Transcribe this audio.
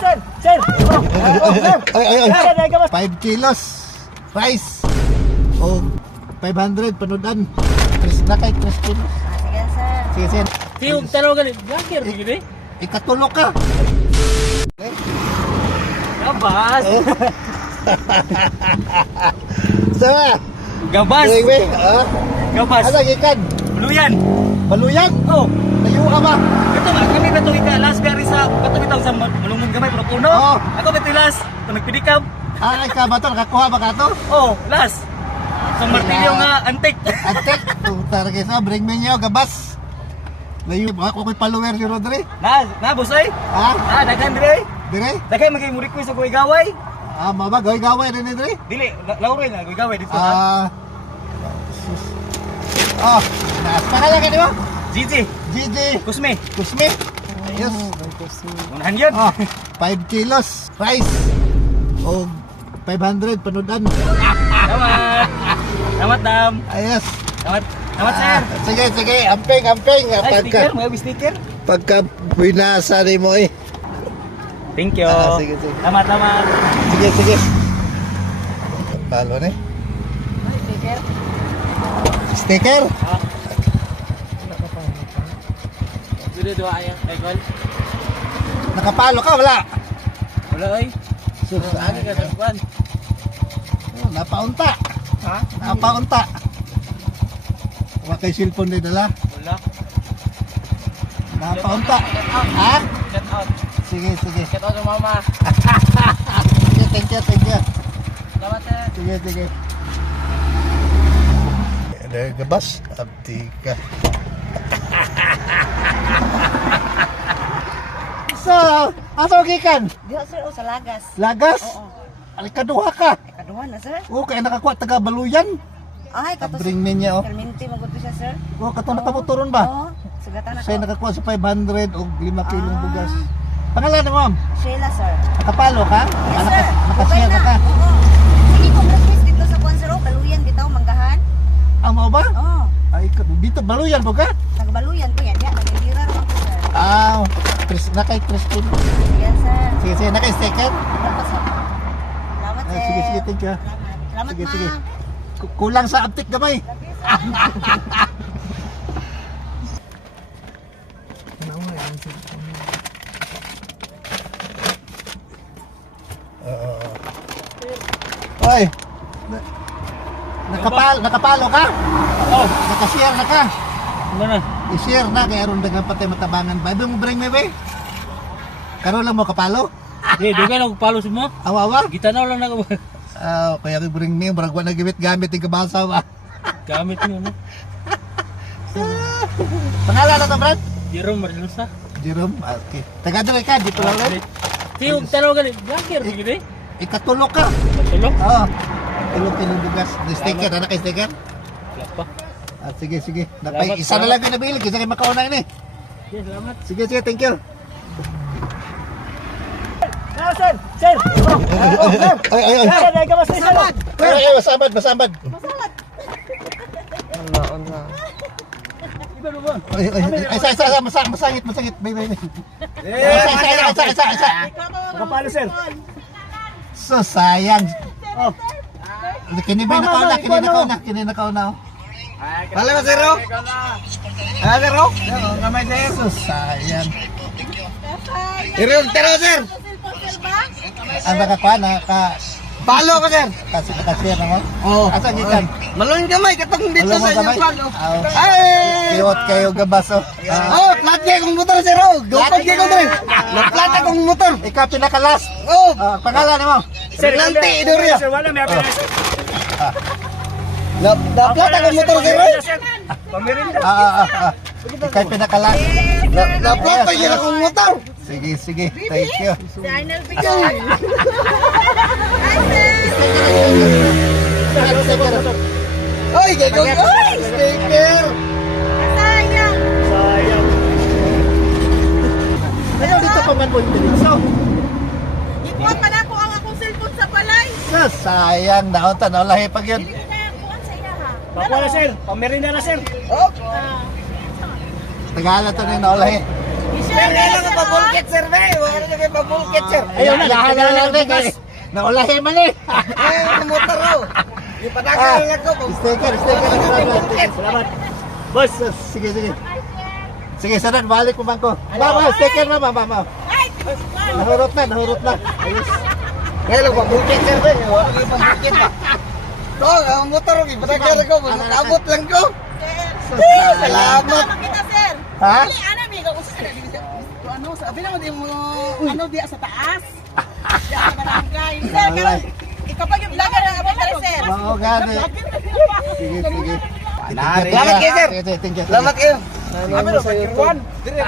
sir! Sir! Ay. 5 kilos. Rice. O 500 panudan. Na kay 3 kilos. Sige, sir. Sige, sir. Tiyog tanaw galit. Gakir, gini. Ikatulog ka. Gabas! Sama. Gabas! Wait. Gabas! Ano ikan? Buluyan! Baluyan? Oh! Layo ka ba? Ito ba, kami ba itong ikalas gari sa bato bitaw sa malungong gamay pero puno? Oo. Ako ba ito last? Ito nagpidikam? Ay, ka ba ito? Nakakuha ba ka ito? Oh, last! Sa martilyo nga antik! Antek. Tara kayo sa bring me niyo, gabas. Layo, ako ko'y follower si Rodri. Na, bosoy? Ha? Daghan dire? Dire? Daghan magay mo request ako igaway? Mama, gaway rin ni Dire? Dili, lauroy na, igaway dito ha? Pangalan ka di ba? Gigi, Gigi Kusme, Kusme. Yes. unahan yun. 5 kilos rice. O 500 panudan. Salamat! Salamat, dam! Ayos. Salamat, sir! Sige. Amping. Ay, sticker? May sticker? Pagka binasa ni mo eh. Thank you! Sige. Salamat! Sige. Talo na eh. Sticker. Sticker? Dua ayah, Michael. Nakapalo ka? Wala. Wala ay. Ano ka nagkuhan? Napaunta. Ha? Napaunta. Wala kayo cellphone din dala. Wala. Napaunta. Ha? Get out. Sige. Get out ng mama. Thank you. Salamat, sir. Sige. Ada gabas. Abdi ka. So, asa gikan? Diyo, sir, sa Lagas. Lagas? Oo. Ay kaduha ka. Kaduhan na, sir. Kaya nakakuha taga Baluyan. Ay, katos. Bring me niya Perminti, maguto siya, sir. katong turon ba? Oo. Sugatan Siya ako. nakakuha sa 500 o 5 kilong bugas. Pangalan ni ma'am? Sheila, sir. Nakapalo ka? Yes, sir. Nakasiya ka ka? Oo. Sige, kung request dito sa Juan, sir. Baluyan, bitaw, manggahan. Mo ba? Oo. Ay, dito Baluyan po ka? Nagbaluyan ko yan. Nagdira naman ko, sir. Nakay 3 kilo. Yes, sir. Sige, nakay sticker? Salamat, sir. Salamat, sir. Sige, thank you. Salamat, Sige. ma'am. Kulang sa aptik gamay. Ay. Nakapalo ka? Oh, Nakashare na ka? ano na? I-share na kaya aron dagang patay matabangan ba? Ibe mo bring me be? Karon lang mo kapalo? Di, dugay na palo sa mo. Awawa? Gitanaw lang na ko. Kaya ko bring me, barag na gamit yung kabasa ba? Gamit mo, no? Pangalan na to, Brad? Jerome Marilusa. Jerome, okay. Taga-dre ka, di pala ulit. Tiyog tanaw galit. Gakir, gini. Ikatulog ka. Matulog? Oo. Tulog kilong bugas. Sticker, anak kay sticker? Wala pa. Sige. Salamat, Isa na lang yung nabili, kasi kayo makauna yun eh. Okay, salamat. Sige, thank you. Sir! Sir! Ay. Sir, gamas ni sir! Ay, masambad. Iba mo ba? Ay, masangit. Bay. Isa. Kapalo, sir. So, sayang. Oh. Kini nakauna. Wala ba, sir? Sir? Gamay, sir. So, sayang. Sir! Ang nakakuha, Palo ka, sir. Nakashare naman. Oo. Asa gikan? Malong gamay, katong dito Alam mo sa inyong gamay? palo. Aw. Ay! Kiwot kayo gabas, oh. Oh, plat kayo kong motor, sir. Oh, gopag kayo kong dre. Naplata kong motor. Ikaw pinakalas. Oh, Pangalan mo? Renante Idoria. Sir, wala, may apel. Naplata kong motor, sir. Pamirinda. Ikaw pinakalas. Naplata yun akong motor. Sige. Thank you. Si Arnel Picon. Hi, sir! Oy, kayo kong. Oy, sticker. Sayang! Sayang. Ano dito pa man po yung pinitso? Ikuha pa na ako ang akong cellphone sa balay. Sayang, naunta na lahi pag yun. Hindi ko kaya kuhan sa iya, ha? Bakwa na, sir. Pamirinda na, sir. Oh, Tagala to na lahi. Isya Sir, kailan ka pa-bulkit, sir, be? Wala na kayo pa-bulkit, sir. Ayun na, lahat na lang rin. Naulahin man eh. Ay, ang motor, oh. Ipatagal lang ko. Sticker. Salamat. Boss, sige. Sige, sanad, balik mo bangko. Mama, sticker mama. Nahurot na. Ayos. Ngayon lang pa-bulkit, sir, be. Wala kayo pa-bulkit ba? Ito, ang motor, ipatagal ko. Nakabot lang ko. Salamat. Kita, sir. Ha? Ano, amiga, usa ka na din sa ano, sabi naman din mo ano diya sa taas. Diya sa barangay. Sir, Alright. ikapag yung vlogger na abot na sir. Oo, gani. Sige. Salamat kayo, sir. Sige. Salamat kayo. Kami ro, Kirwan. Dire.